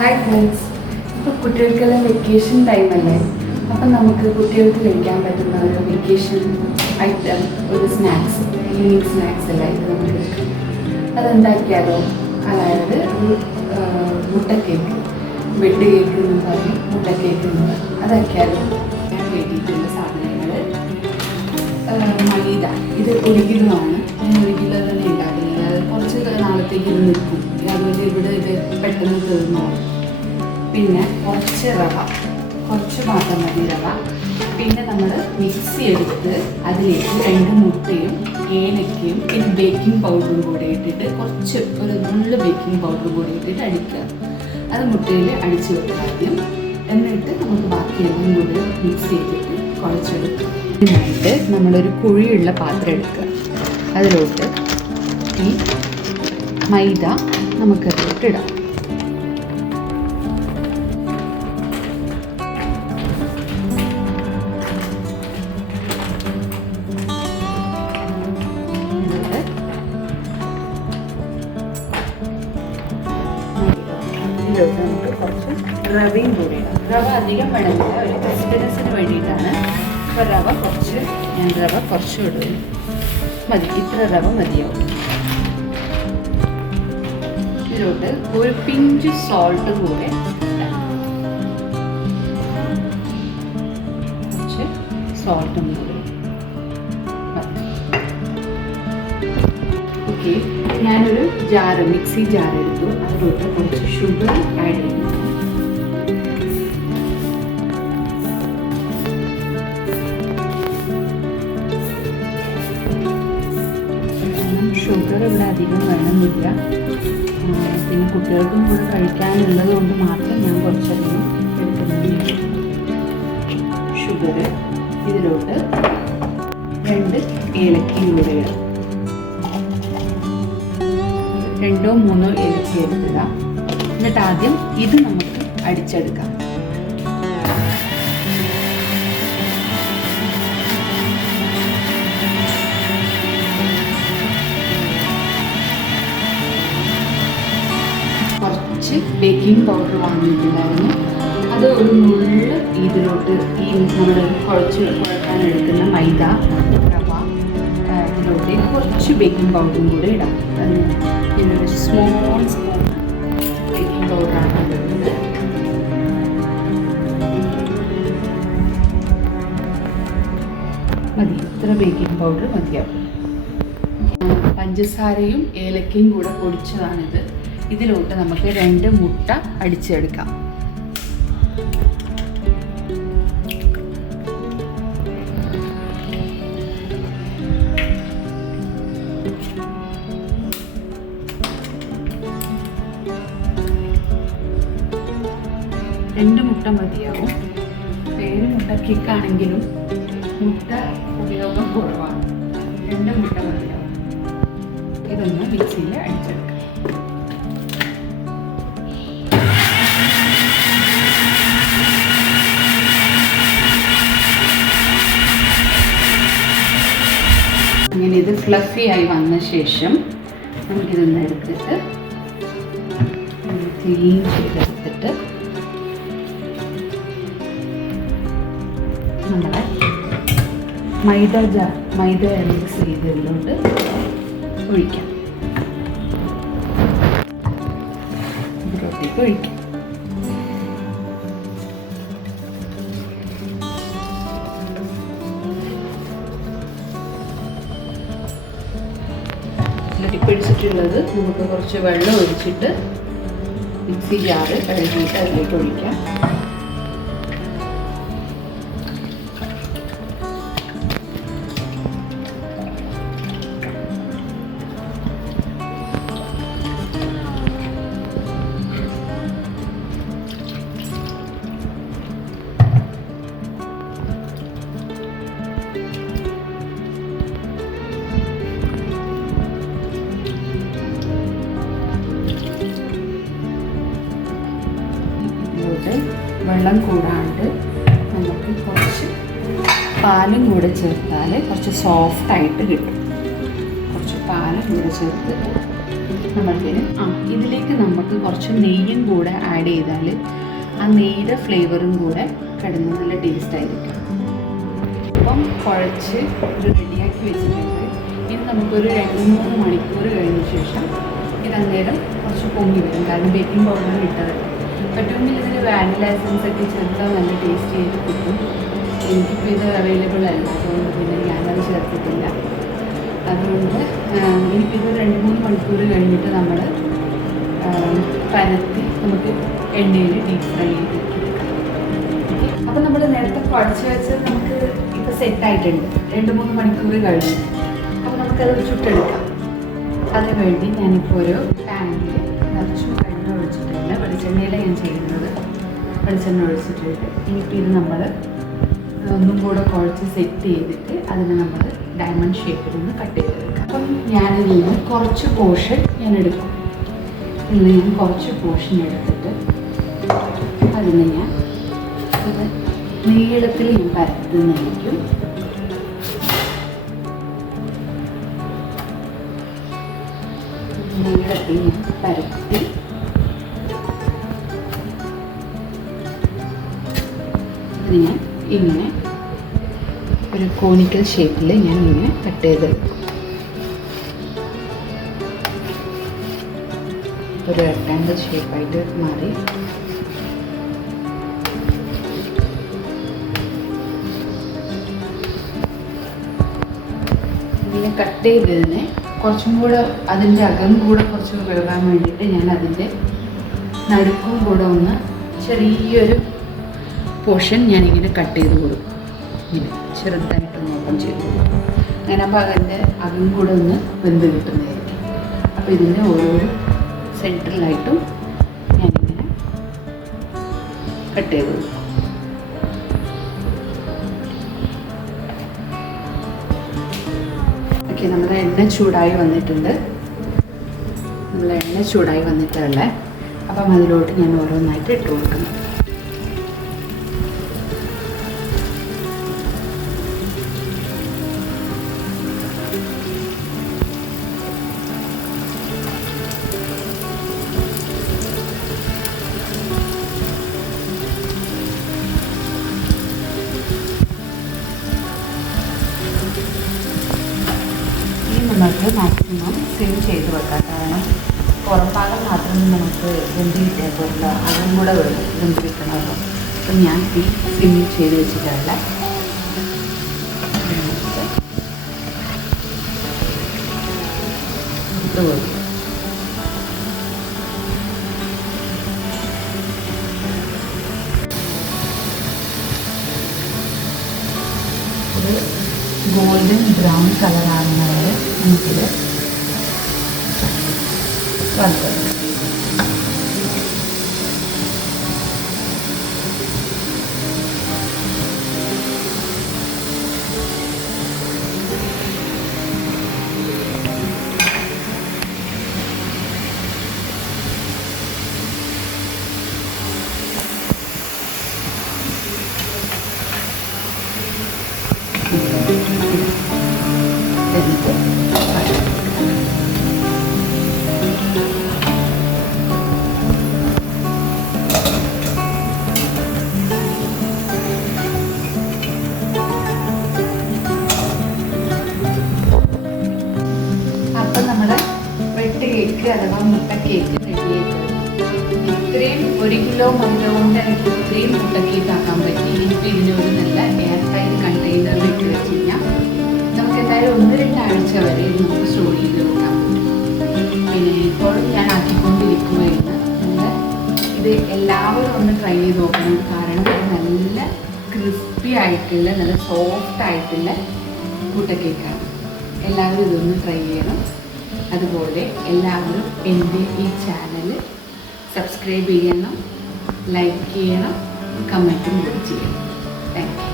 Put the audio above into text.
Hi friends, ഇപ്പോൾ കുട്ടികൾക്കെല്ലാം vacation ടൈമല്ലേ. അപ്പം നമുക്ക് കുട്ടികൾക്ക് കഴിക്കാൻ പറ്റുന്ന ഒരു വെക്കേഷൻ ഐറ്റം, ഒരു സ്നാക്സ്, ഈവനിങ് സ്നാക്സ് എല്ലാം ഇത് നമുക്ക് എടുക്കാം. അതെന്താക്കിയാലോ? അതായത് ഒരു മുട്ട കേക്ക്, ബെഡ് കേക്ക് എന്ന് പറയും, മുട്ട കേക്ക് എന്ന് പറയും. അതാക്കിയാലോ? ഞാൻ വേണ്ടിയിട്ടുള്ള സാധനങ്ങൾ മൈദ, ഇത് 1 കിലോ ആണ്. ഞാൻ 1 കിലോ തന്നെ ഉണ്ടാക്കുന്നത്. അത് കുറച്ച് നാളത്തേക്ക് ഇത് നിൽക്കും, അതുപോലെ ഇവിടെ ഇത് പെട്ടെന്ന് തീർന്നു. പിന്നെ കുറച്ച് റവ, കുറച്ച് മാത്രം മതി റവ. പിന്നെ നമ്മൾ മിക്സി എടുത്ത് അതിലേക്ക് 2 മുട്ടയും ഏലക്കയും പിന്നെ ബേക്കിംഗ് പൗഡറും കൂടെ ഇട്ടിട്ട് ഒരു നുള്ള് ബേക്കിംഗ് പൗഡർ കൂടെ ഇട്ടിട്ട് അടിക്കുക. അത് മുട്ടയിൽ അടിച്ച് വെക്കുക ആദ്യം. എന്നിട്ട് നമുക്ക് ബാക്കിയെല്ലാം കൂടെ മിക്സ് ചെയ്തിട്ട് കുഴച്ചെടുക്കുക. ഇതിനായിട്ട് നമ്മളൊരു കുഴിയുള്ള പാത്രം എടുക്കുക. അതിലോട്ട് ഈ മൈദ നമുക്കതിലോട്ട് ഇടാം. ഇതിലോട്ട് നമുക്ക് കുറച്ച് റവയും കൂടി ഇടാം. റവ അധികം വേണമെന്നില്ല, ഒരു ക്രിസ്പിനെസ്സിന് വേണ്ടിയിട്ടാണ്. അപ്പോൾ റവ കുറച്ച് ഇടും. മതി, ഇത്ര റവ മതിയാവും. ഇതിലോട്ട് ഒരു പിഞ്ച് സോൾട്ട് കൂടെ കുറച്ച് സോൾട്ടും കൂടി മതി. ഓക്കെ, ഞാനൊരു മിക്സി ജാർ എടുത്തു. അതിലോട്ട് കുറച്ച് ഷുഗർ ആഡ് ചെയ്യുന്നു. ഷുഗർ ഇവിടെ അധികം വേണമെന്നില്ല, പിന്നെ കുട്ടികൾക്കും കൂടെ കഴിക്കാനുള്ളത് കൊണ്ട് മാത്രം ഞാൻ കുറച്ചധികം എടുക്കുന്നുണ്ട്. ഷുഗർ ഇതിലോട്ട് 2 ഏലക്കയും കൂടെ ഇടാം. 2 or 3 ഏലക്ക എടുക്കുക. എന്നിട്ട് ആദ്യം ഇത് നമുക്ക് അടിച്ചെടുക്കാം. കുറച്ച് ബേക്കിംഗ് പൗഡർ വാങ്ങിയിട്ടുണ്ടായിരുന്നു. അത് ഒരു നുള്ള് ഇതിലോട്ട് ഈ നമ്മൾ കുഴക്കാൻ എടുക്കുന്ന മൈദ, റവ, ഇതിലോട്ട് കുറച്ച് ബേക്കിംഗ് പൗഡറും കൂടെ ഇടാം. പിന്നെ ഒരു സ്മോൾ സ്പൂൺ ബേക്കിംഗ് പൗഡറാണ് ഇടുന്നത്. മതി, ഇത്ര ബേക്കിംഗ് പൗഡർ മതിയാവും. പഞ്ചസാരയും ഏലക്കയും കൂടെ പൊടിച്ചതാണിത്. ഇതിലോട്ട് നമുക്ക് 2 മുട്ട അടിച്ചെടുക്കാം. രണ്ട് മുട്ട മതിയാവും. പേര് മുട്ട കേക്കാണെങ്കിലും മുട്ട ഉപയോഗം കുറവാണ്. 2 മുട്ട മതിയാവും. ഇതൊന്ന് മിക്സിയിൽ അടിച്ചെടുക്കാം. അങ്ങനെ ഇത് ഫ്ലഫി ആയി വന്ന ശേഷം നമുക്കിതൊന്ന് എടുത്തിട്ട് ക്ലീൻ ചെയ്തെടുത്തിട്ട് നമ്മളെ മൈദ മിക്സ് ചെയ്തതിലോട്ട് ഒഴിക്കാം. ഇതിലോട്ടേക്ക് ഒഴിക്കാം. പിടിച്ചിട്ടുള്ളത് നമുക്ക് കുറച്ച് വെള്ളം ഒഴിച്ചിട്ട് മിക്സി ജാറ് കഴുകിയിട്ട് അതിലേക്ക് ഒഴിക്കാം. വെള്ളം കൂടാണ്ട് നമുക്ക് കുറച്ച് പാലും കൂടെ ചേർത്താൽ കുറച്ച് സോഫ്റ്റായിട്ട് കിട്ടും. കുറച്ച് പാലും കൂടെ ചേർത്ത് നമ്മൾക്കിന് ഇതിലേക്ക് നമുക്ക് കുറച്ച് നെയ്യും കൂടെ ആഡ് ആഡ് ചെയ്താൽ ആ നെയ്യുടെ ഫ്ലേവറും കൂടെ കിടന്ന് നല്ല ടേസ്റ്റ് ആയിരിക്കും. അപ്പം കുഴച്ച് ഒരു റെഡിയാക്കി വെച്ചിട്ടുണ്ട്. ഇനി നമുക്കൊരു 2-3 മണിക്കൂർ കഴിഞ്ഞ ശേഷം ഇത് അന്നേരം കുറച്ച് പൊങ്ങി വരും. കാരണം ബേക്കിംഗ് പൗഡർ ഇട്ടത് പറ്റുമെങ്കിൽ ഇതിന് വാനില എസൻസ് ഒക്കെ ചേർത്താൽ നല്ല ടേസ്റ്റ് ചെയ്ത് കിട്ടും. എനിക്കിപ്പോൾ ഇത് അവൈലബിൾ അല്ല, അതുകൊണ്ട് പിന്നെ ഞാനത് ചേർത്തിട്ടില്ല. അതുകൊണ്ട് എനിക്കിത് 2-3 മണിക്കൂർ കഴിഞ്ഞിട്ട് നമ്മൾ പരത്തി നമുക്ക് എണ്ണയിൽ ഡീപ് ഫ്രൈ ചെയ്തെടുക്കാം. അപ്പോൾ നമ്മൾ നേരത്തെ കുഴച്ച് വെച്ച് നമുക്ക് ഇപ്പോൾ സെറ്റായിട്ടുണ്ട്. 2-3 മണിക്കൂർ കഴിഞ്ഞു. അപ്പോൾ നമുക്കത് ചുട്ടെടുക്കാം. അതിനുവേണ്ടി ഞാനിപ്പോൾ ഒരു പാനിൽ നിറച്ചും എണ്ണ ഒഴിച്ചിട്ടുണ്ട്. വെളിച്ചെണ്ണയിലാണ് ഞാൻ ചെയ്യുന്നത്. വെളിച്ചെണ്ണ ഒഴിച്ചിട്ടുണ്ട്. ഇനിയിപ്പോൾ ഇത് നമ്മൾ ഒന്നും കൂടെ കുഴച്ച് സെറ്റ് ചെയ്തിട്ട് അതിനെ നമ്മൾ ഡയമണ്ട് ഷേപ്പിൽ നിന്ന് കട്ട് ചെയ്തെടുക്കാം. അപ്പം ഞാനിതിൽ നിന്ന് കുറച്ച് പോർഷൻ ഞാൻ എടുക്കും. ഇതിൽ ഞാൻ കുറച്ച് പോർഷൻ എടുത്തിട്ട് അതിന് ഞാൻ ഇത് നീളത്തിൽ ഞാൻ പരത്തുന്നതായിരിക്കും. നീളത്തിൽ ഞാൻ പരത്തി ഇതിന് ഞാൻ ഇങ്ങനെ ഒരു കോണിക്കൽ ഷേപ്പിൽ ഞാൻ ഇങ്ങനെ കട്ട് ചെയ്തെടുക്കും. ഒരു റെക്ടാങ്കിൾ ഷേപ്പായിട്ട് മാറി. ഇങ്ങനെ കട്ട് ചെയ്തതിന് കുറച്ചും കൂടെ അതിൻ്റെ അകം കൂടെ കുറച്ച് വേകാൻ വേണ്ടിയിട്ട് ഞാൻ അതിൻ്റെ നടുക്കും കൂടെ ഒന്ന് ചെറിയൊരു പോർഷൻ ഞാനിങ്ങനെ കട്ട് ചെയ്ത് കൊടുക്കും. ഇങ്ങനെ ചെറുതായിട്ടൊന്ന് ഓപ്പൺ ചെയ്ത് കൊടുക്കും. അങ്ങനെ അപ്പോൾ അതിൻ്റെ അകം കൂടെ ഒന്ന് വെന്ത് കിട്ടുന്നതായിരിക്കും. അപ്പോൾ ഇതിൻ്റെ ഓരോ സെൻറ്ററിലായിട്ടും ഞാനിങ്ങനെ കട്ട് ചെയ്ത് കൊടുക്കും. ഓക്കെ, നമ്മുടെ എണ്ണ ചൂടായി വന്നിട്ടുണ്ട്. വന്നിട്ടുള്ള അപ്പം അതിലോട്ട് ഞാൻ ഓരോന്നായിട്ട് ഇട്ട് കൊടുക്കുന്നു. നമുക്ക് മാക്സിമം സിം ചെയ്ത് വെക്കാം. കാരണം പുറം ഭാഗം മാത്രം നമുക്ക് വെന്ത് കിട്ടിയാൽ പോലുള്ള അതും കൂടെ വെന്ത് കിട്ടണമല്ലോ. അപ്പം ഞാൻ ഈ സിം ചെയ്ത് വെച്ചിട്ടുള്ള ഇട്ട് കൊടുക്കും. ഒരു ഗോൾഡൻ ബ്രൗൺ കളറാകുന്നവരെ നമുക്കിത് വറുത്തെടുക്കാം. അപ്പം നമ്മുടെ വെട്ട് കേക്ക് അഥവാ മുട്ട കേക്ക് റെഡിയായിട്ടുണ്ട്. ഇത്രയും 1 കിലോ മുട്ട കൊണ്ട് എനിക്ക് ഇത്രയും മുട്ട കേക്ക് ആക്കാൻ പറ്റി. ഇനിയിപ്പോൾ ഇതിനൊരു നല്ല എയർ ടൈറ്റ് കണ്ടെയ്നറിൽ ഇട്ട് വെച്ച് കഴിഞ്ഞാൽ നമുക്ക് എന്തായാലും 1-2 ആഴ്ച വരെ ഇത് നമുക്ക് സ്റ്റോർ ചെയ്ത് വെക്കാൻ പറ്റും. പിന്നെ ഇപ്പോൾ ഞാൻ ആക്കിക്കൊണ്ടിരിക്കുകയാണ്. ഇത് എല്ലാവരും ഒന്ന് ട്രൈ ചെയ്ത് നോക്കണം. കാരണം നല്ല ക്രിസ്പി ആയിട്ടുള്ള നല്ല സോഫ്റ്റ് ആയിട്ടുള്ള മുട്ട കേക്കാണ്. എല്ലാവരും ഇതൊന്ന് ട്രൈ ചെയ്യണം. അതുപോലെ എല്ലാവരും എൻ്റെ ഈ ചാനൽ സബ്സ്ക്രൈബ് ചെയ്യണം, ലൈക്ക് ചെയ്യണം, കമൻറ്റും കൂടി ചെയ്യണം. Thank you.